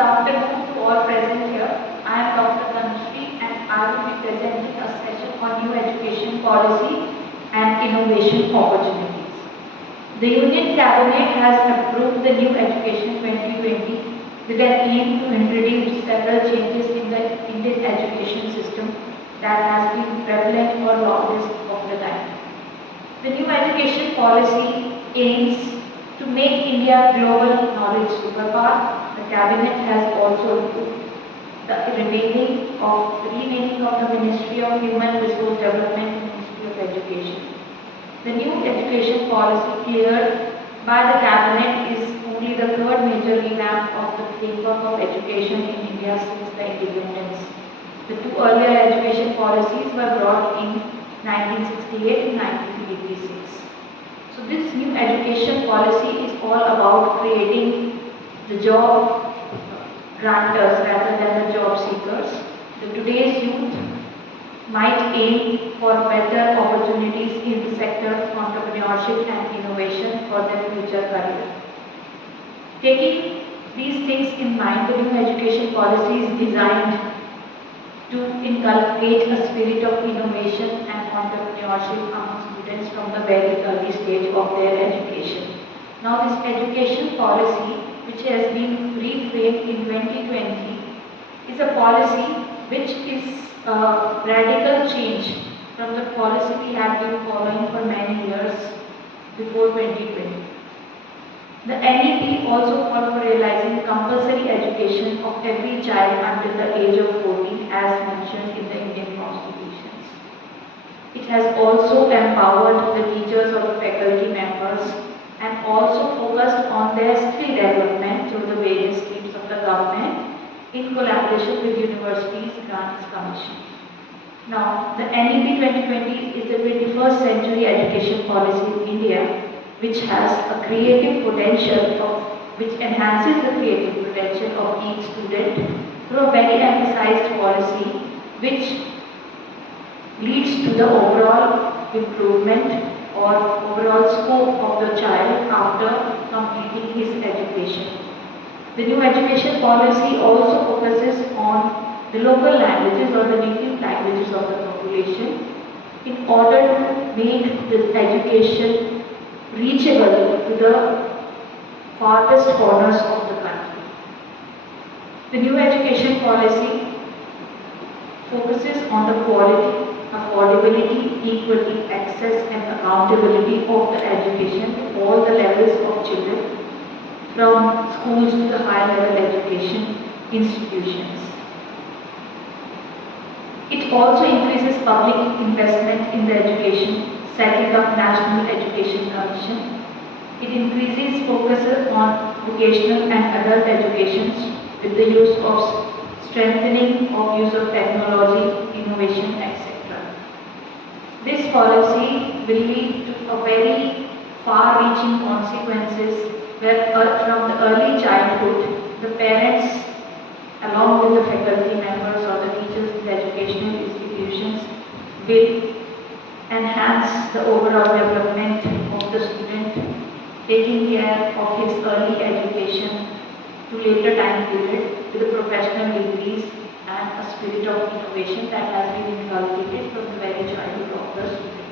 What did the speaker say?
afternoon to all present here. I am Dr. Tanushree and I will be presenting a session on new education policy and innovation opportunities. The Union Cabinet has approved the new Education 2020 with an aim to introduce several changes in the Indian education system that has been prevalent for longest of the time. The new education policy aims to make India global knowledge superpower. The Cabinet has also approved the renaming of the Ministry of Human Resource Development to Ministry of Education. The new education policy cleared by the Cabinet is only the third major revamp of the framework of education in India since the independence. The two earlier education policies were brought in 1968 and 1986. So this new education policy is all about creating the job grantors rather than the job seekers. Today's youth might aim for better opportunities in the sector of entrepreneurship and innovation for their future career. Taking these things in mind, the new education policy is designed to inculcate a spirit of innovation and entrepreneurship among students from the very early stage of their education. Now this education policy, which has been reframed in 2020, is a policy which is a radical change from the policy we had been following for many years before 2020. The NEP also called for realizing compulsory education of every child until the age of 14 as mentioned in the Indian constitutions. It has also empowered the teachers or the faculty members and also focused on their skill development through the various streams of the government in collaboration with universities, grants, commission. Now, the NEP 2020 is the 21st century education policy in India, which has a creative potential which enhances the creative potential of each student through a very emphasized policy which leads to the overall improvement or overall scope of the child after completing his education. The new education policy also focuses on the local languages or the native languages of the population in order to make the education reachable to the farthest corners of the country. The new education policy focuses on the quality, affordability, equity, access and accountability of the education to all the levels of children, from schools to the high-level education institutions. It also increases public investment in the education, setting up National Education Commission. It increases focus on vocational and adult education with the use of strengthening of use of technology, innovation, etc. This policy will lead to a very far-reaching consequences where from the early childhood, the parents along with the faculty members or the teachers in the educational institutions will enhance the overall development of the student, taking care of his early education to later time period with the professional degrees and a spirit of innovation that has been inculcated from the very childhood of the student.